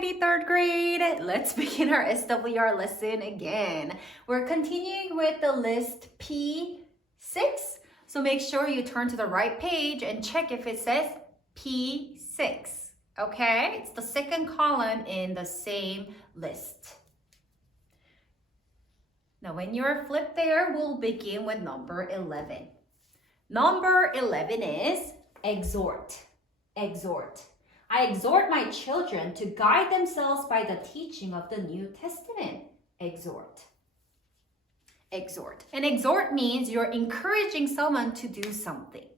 Alrighty, third grade, let's begin our SWR lesson again. We're continuing with the list P6. So make sure you turn to the right page and check if it says P6. Okay, it's the second column in the same list. Now, when you're flipped there, we'll begin with number 11. Number 11 is exhort. Exhort. I exhort my children to guide themselves by the teaching of the New Testament. Exhort. Exhort. And exhort means you're encouraging someone to do something.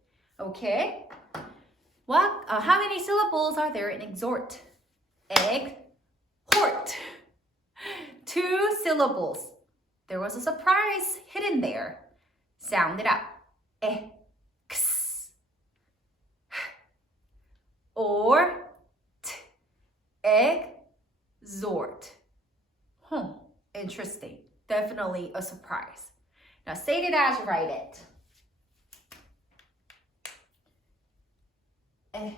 Okay? How many syllables are there in exhort? Exhort. 2 syllables. There was a surprise hidden there. Sound it out. X. Or exhort. Interesting. Definitely a surprise. Now say it as you write it. X.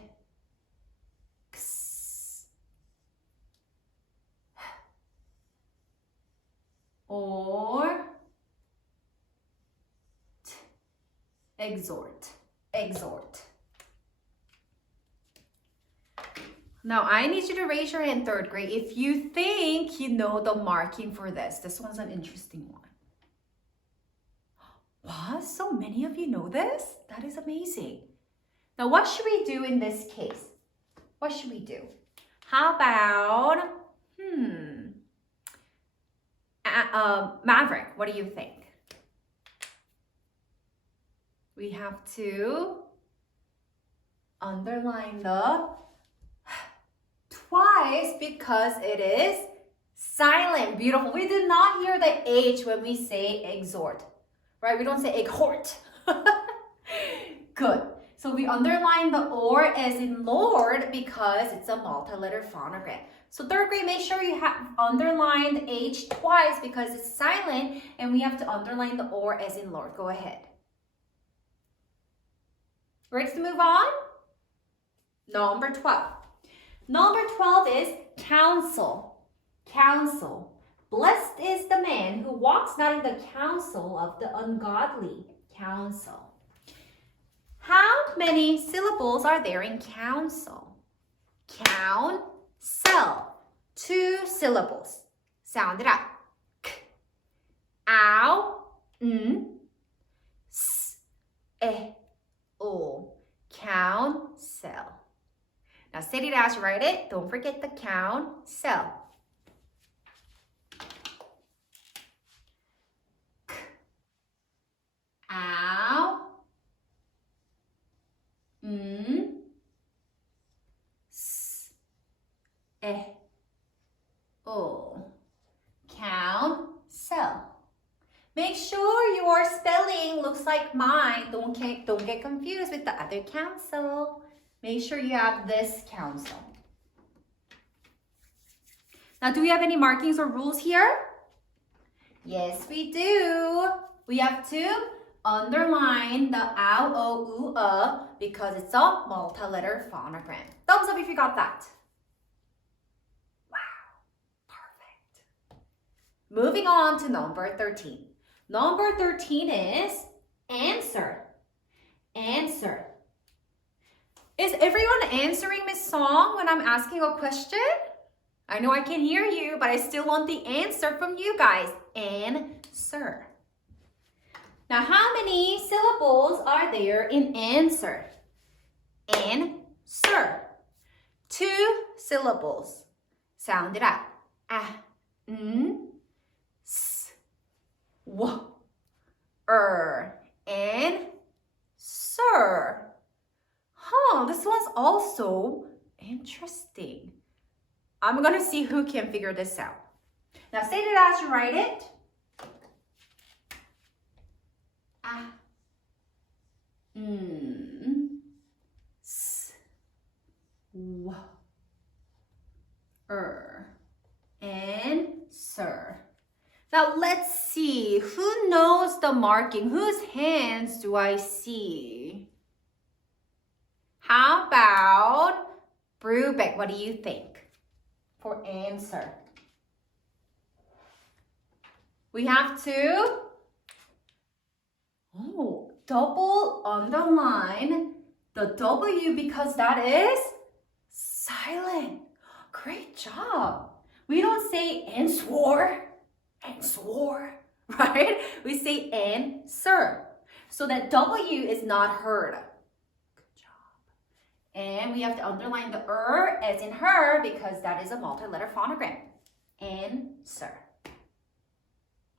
Or exhort. Exhort. Now, I need you to raise your hand, third grade, if you think you know the marking for this. This one's an interesting one. Wow, so many of you know this? That is amazing. Now, what should we do in this case? What should we do? How about, Maverick, what do you think? We have to underline the twice because it is silent. Beautiful. We do not hear the H when we say exhort, right? We don't say exhort. Good. So we underline the or as in Lord because it's a multi-letter phonogram. So third grade, make sure you have underlined H twice because it's silent, and we have to underline the or as in Lord. Go ahead. Ready to move on? Number 12. Number 12 is counsel. Counsel. Blessed is the man who walks not in the counsel of the ungodly. Counsel. How many syllables are there in counsel? Counsel. 2 syllables. Sound it out. K, ow, s, o. Counsel. Now say it as you write it. Don't forget the counsel. K, ow, s, o. Counsel. Make sure your spelling looks like mine. Don't get confused with the other counsel. Make sure you have this counsel. Now, do we have any markings or rules here? Yes, we do. We have to underline the ow, o, u, because it's a multi-letter phonogram. Thumbs up if you got that. Wow, perfect. Moving on to number 13. Number 13 is answer. Answer. Is everyone answering Miss Song when I'm asking a question? I know I can hear you, but I still want the answer from you guys. Answer. Now, how many syllables are there in answer? Answer. 2 syllables. Sound it out. S, w, answer. This one's also interesting. I'm gonna see who can figure this out. Now say it as you write it. S, w, answer. Now let's see, who knows the marking? Whose hands do I see? How about Brubeck? What do you think? for answer. We have to double underline the W because that is silent. Great job. We don't say and swore, right? We say and sir. So that W is not heard. Good job. And we have to underline the as in her because that is a multi-letter phonogram. And sir.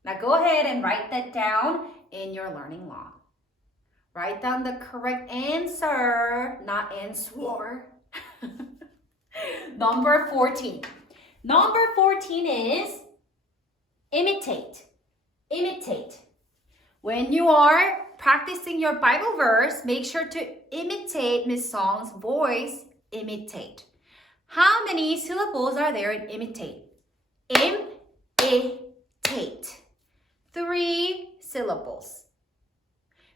Now go ahead and write that down in your learning log. Write down the correct answer, not and swore. Number 14. Number 14 is imitate. Imitate. When you are practicing your Bible verse, make sure to imitate Miss Song's voice. Imitate. How many syllables are there in imitate? Imitate. 3 syllables.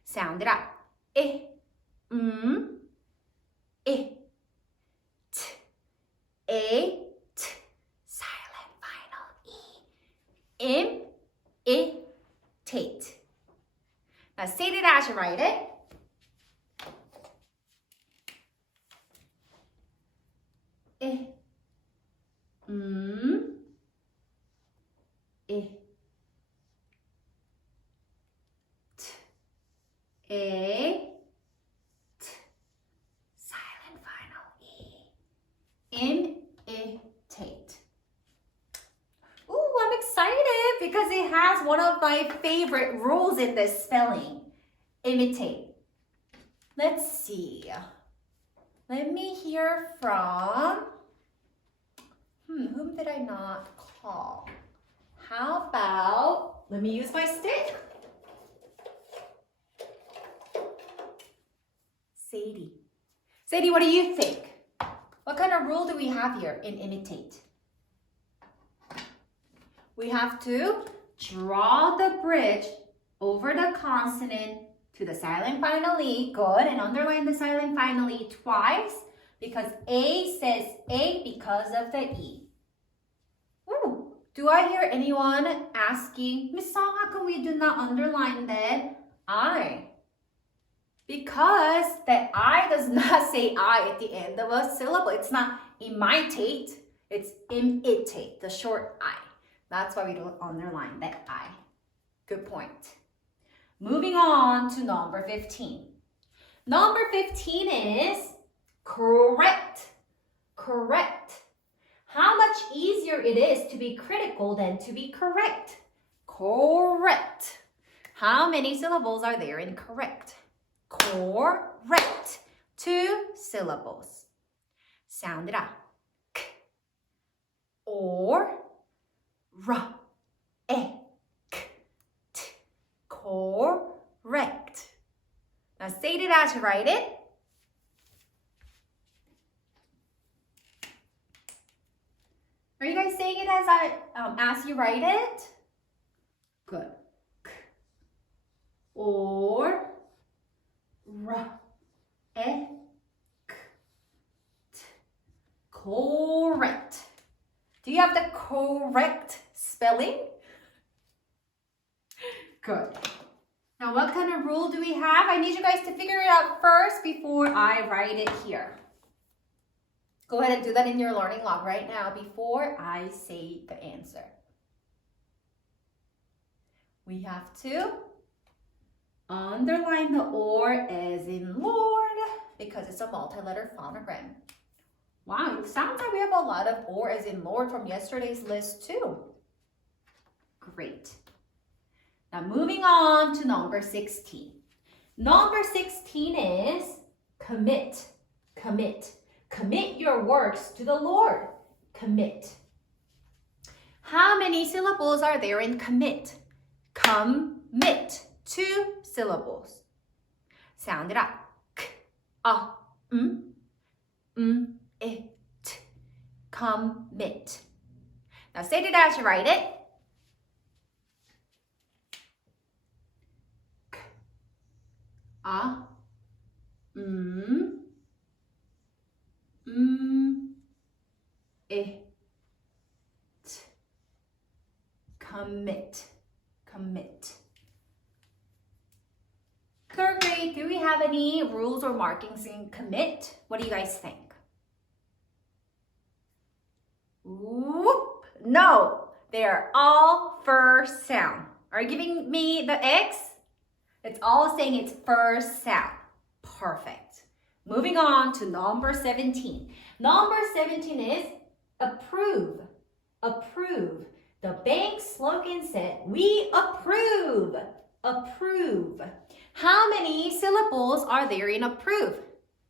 Sound it out. I, I, t, a, t. Silent final E. Imitate. Now say it as you write it. I, I. A, t, silent final E. Imitate. Ooh, I'm excited because it has one of my favorite rules in this spelling. Imitate. Let's see. Let me hear from, whom did I not call? How about, let me use my stick. Sadie. Sadie, what do you think? What kind of rule do we have here in imitate? We have to draw the bridge over the consonant to the silent final E. Good. And underline the silent final E twice because A says A because of the E. Ooh. Do I hear anyone asking, Miss Song, how come we do not underline that I? Because that I does not say I at the end of a syllable. It's not imitate, it's imitate, the short I. That's why we don't underline that I. Good point. Moving on to number 15. Number 15 is correct. Correct. How much easier it is to be critical than to be correct. Correct. How many syllables are there in correct? Correct. 2 syllables. Sound it out. K, or, ra, e, k, t. Correct. Now say it as you write it. Are you guys saying it as you write it? Good. K, or, ra, e, k, t. Correct. Do you have the correct spelling? Good. Now what kind of rule do we have? I need you guys to figure it out first before I write it here. Go ahead and do that in your learning log right now before I say the answer. We have to underline the or as in Lord because it's a multi-letter phonogram. Wow, it sounds like we have a lot of or as in Lord from yesterday's list too. Great. Now moving on to number 16. Number 16 is commit. Commit. Commit your works to the Lord. Commit. How many syllables are there in commit? Commit. 2 syllables. Sound it out. K, a, it. Commit. Now say it as you write it. K, a, it. commit, commit. Third grade, do we have any rules or markings in commit? What do you guys think? Whoop. No, they are all first sound. Are you giving me the X? It's all saying it's first sound. Perfect. Moving on to number 17. Number 17 is approve. Approve. The bank slogan said, we approve. Approve. How many syllables are there in approve?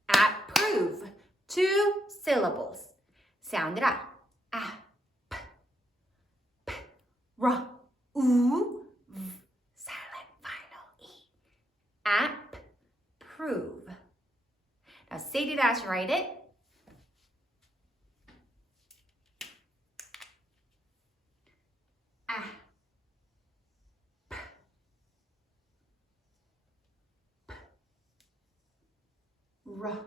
Approve. 2 syllables. Sound it out. A, p, p, r, u, v. Silent final E. Approve. Now say it as you write it. A, p, p, r,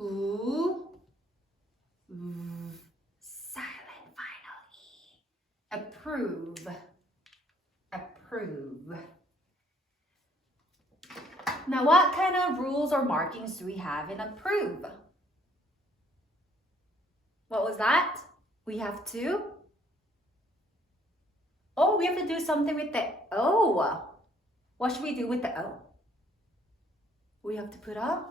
u, v. Silent final E. Approve. Approve. Now, what kind of rules or markings do we have in approve? What was that? We have to? Oh, we have to do something with the O. What should we do with the O? We have to put a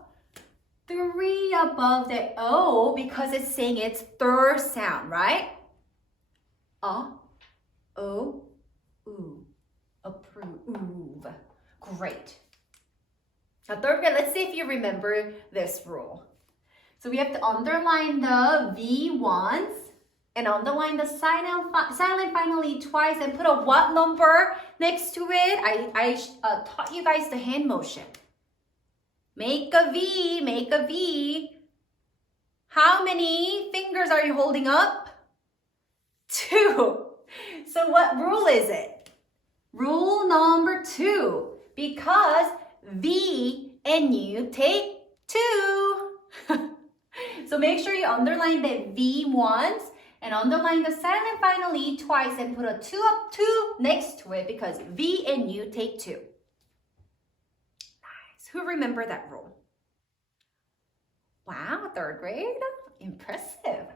3 above the O because it's saying it's third sound, right? O, oo. Approve. Great. Now, third grade, let's see if you remember this rule. So we have to underline the V once and underline the silent final E twice and put a what number next to it? I taught you guys the hand motion. Make a V, make a V. How many fingers are you holding up? 2. So what rule is it? Rule number 2. Because V and U take 2. So make sure you underline the V once and underline the silent final E twice and put a 2 next to it because V and U take 2. Nice. Who remember that rule? Wow, third grade. Impressive.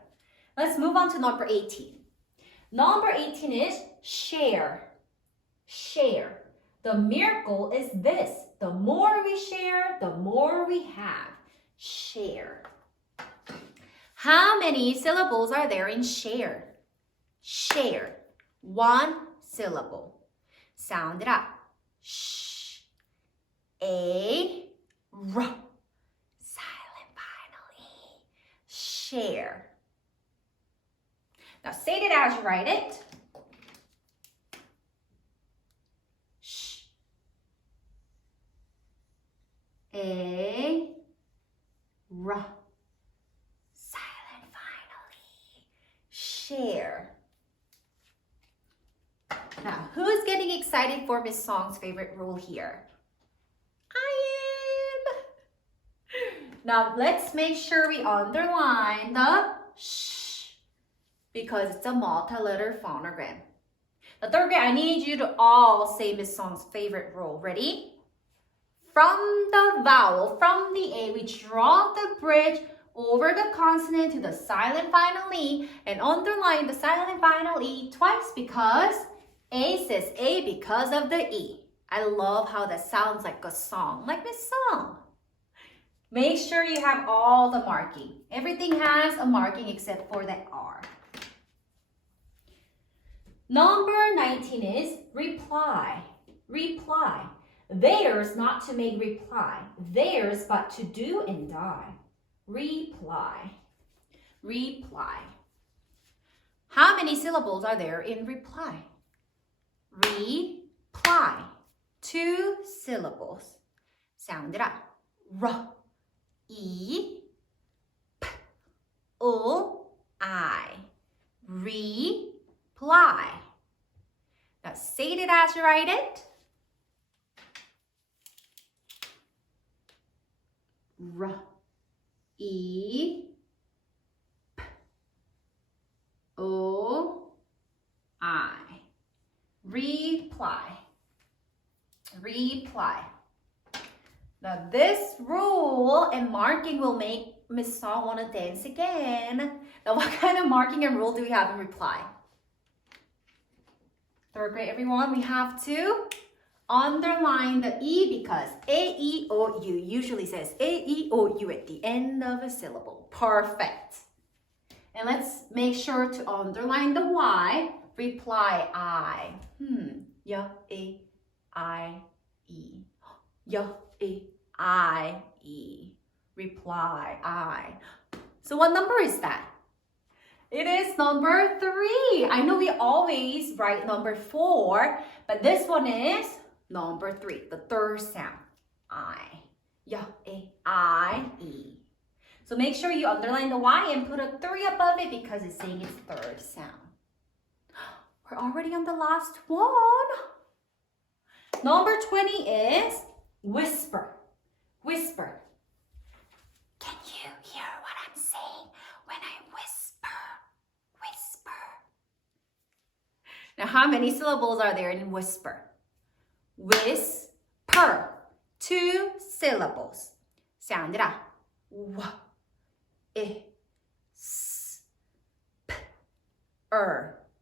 Let's move on to number 18. Number 18 is share. Share. The miracle is this. The more we share, the more we have. Share. How many syllables are there in share? Share. 1 syllable. Sound it out. Sh. A. R. Silent final E. Share. Now say it as you write it. Sh. A. R. Silent final E. Share. Now, who's getting excited for Miss Song's favorite rule here? I am. Now, let's make sure we underline the sh because it's a multi-letter phonogram. Now, third grade, I need you to all say Miss Song's favorite rule. Ready? From the vowel, from the A, we draw the bridge over the consonant to the silent final E and underline the silent final E twice because A says A because of the E. I love how that sounds like a song, like Miss Song. Make sure you have all the marking. Everything has a marking except for the R. Number 19 is reply. Reply. Theirs not to make reply. Theirs but to do and die. Reply. Reply. How many syllables are there in reply? Reply. 2 syllables. Sound it out. R. E. P. O. I. Reply. Now say it as you write it. R. E. P. O. I. reply. Reply. Now this rule and marking will make Miss Song want to dance again. Now what kind of marking and rule do we have in reply? Third grade, everyone, we have to underline the E because A-E-O-U usually says A-E-O-U at the end of a syllable. Perfect. And let's make sure to underline the Y. Reply I. Yeah, A, I, E. Yeah, A, I, E. Reply I. So what number is that? It is number 3. I know we always write number 4, but this one is number 3, the third sound. I. Yeah, A, I, E. So make sure you underline the Y and put a 3 above it because it's saying its third sound. We're already on the last one. Number 20 is whisper. Whisper. Can you hear what I'm saying when I whisper? Whisper. Now, how many syllables are there in whisper? Whisper. 2 syllables. Sound W, I, S, P,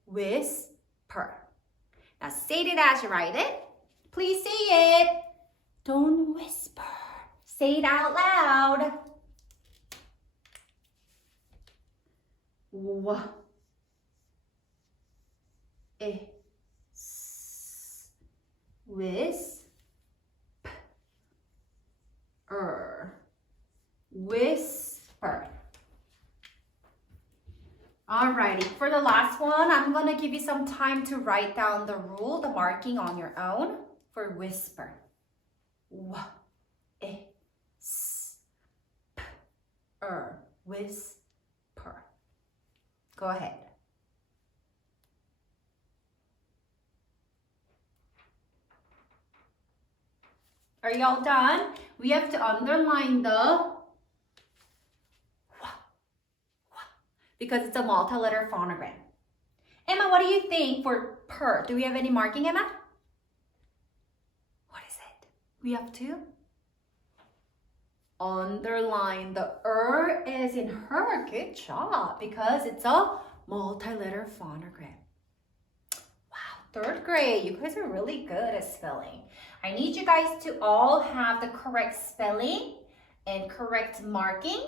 Whisper. Now say it as you write it. Please say it. Don't whisper. Say it out loud. W, I, S, whisper. Whisper. Alrighty, for the last one, I'm gonna give you some time to write down the rule, the marking on your own for whisper. W, I, S, P, whisper. Go ahead. Are y'all done? We have to underline the because it's a multi-letter phonogram. Emma, what do you think for per? Do we have any marking, Emma? What is it? We have to underline the as in her. Good job, because it's a multi-letter phonogram. Wow, third grade, you guys are really good at spelling. I need you guys to all have the correct spelling and correct marking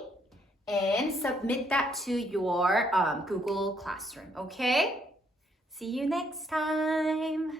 and submit that to your Google Classroom, okay? See you next time.